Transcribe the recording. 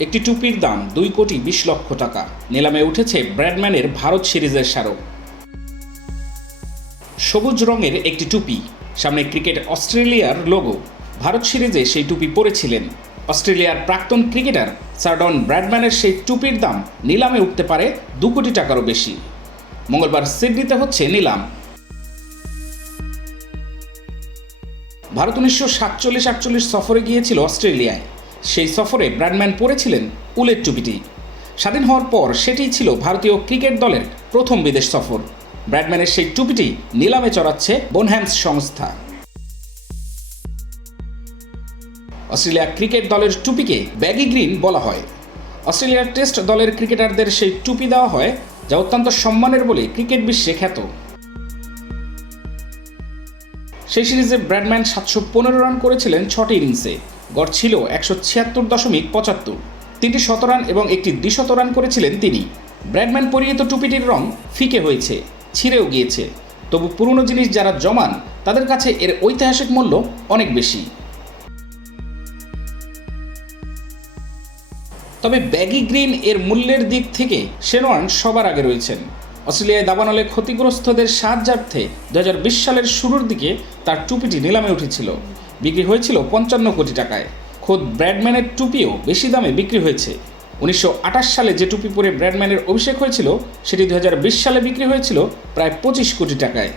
একটি টুপির দাম দুই কোটি বিশ লক্ষ টাকা। নিলামে উঠেছে ব্র্যাডম্যানের ভারত সিরিজের স্মারক সবুজ রঙের একটি টুপি, সামনে ক্রিকেট অস্ট্রেলিয়ার লোগো। ভারত সিরিজে সেই টুপি পরেছিলেন। অস্ট্রেলিয়ার প্রাক্তন ক্রিকেটার সার্ডন ব্র্যাডম্যানের সেই টুপির দাম নিলামে উঠতে পারে দু কোটি টাকারও বেশি। মঙ্গলবার সিডনিতে হচ্ছে নিলাম। ভারত উনিশশো সাতচল্লিশ আটচল্লিশ সফরে গিয়েছিল অস্ট্রেলিয়ায়। সেই সফরে ব্র্যাডম্যান পরেছিলেন উলের টুপিটি। স্বাধীন হওয়ার পর সেটিই ছিল ভারতীয় ক্রিকেট দলের প্রথম বিদেশ সফর। ব্র্যাডম্যানের সেই টুপিটি নিলামে চড়াচ্ছে বোনহ্যামস সংস্থা। অস্ট্রেলিয়া ক্রিকেট দলের টুপিকে ব্যাগি গ্রিন বলা হয়। অস্ট্রেলিয়ার টেস্ট দলের ক্রিকেটারদের সেই টুপি দেওয়া হয়, যা অত্যন্ত সম্মানের বলে ক্রিকেট বিশ্বে খ্যাত। সেই সিরিজে ব্র্যাডম্যান সাতশো পনেরো রান করেছিলেন ছটি ইনিংসে গড় ছিল একশো ছিয়াত্তর দশমিক পঁচাত্তর। তিনটি শতরান এবং একটি দ্বিশত রান করেছিলেন তিনি। ব্র্যাডম্যান পরিহিত টুপিটির রং ফিকে হয়েছে, ছিঁড়েও গিয়েছে। তবু পুরনো জিনিস যারা জমান, তাদের কাছে এর ঐতিহাসিক মূল্য অনেক বেশি। তবে ব্যাগি গ্রিন এর মূল্যের দিক থেকে শেনওয়ার্ন সবার আগে রয়েছেন। অস্ট্রেলিয়ায় দাবানলে ক্ষতিগ্রস্তদের সাহায্যার্থে দুই হাজার বিশ সালের শুরুর দিকে তার টুপিটি নিলামে উঠেছিল। বিক্রি হয়েছিল পঞ্চান্ন কোটি টাকায়। খোদ ব্র্যাডম্যানের টুপিও বেশি দামে বিক্রি হয়েছে। উনিশশো আটাশ সালে যে টুপি পরে ব্র্যাডম্যানের অভিষেক হয়েছিল, সেটি দু হাজার বিশ সালে বিক্রি হয়েছিল প্রায় পঁচিশ কোটি টাকায়।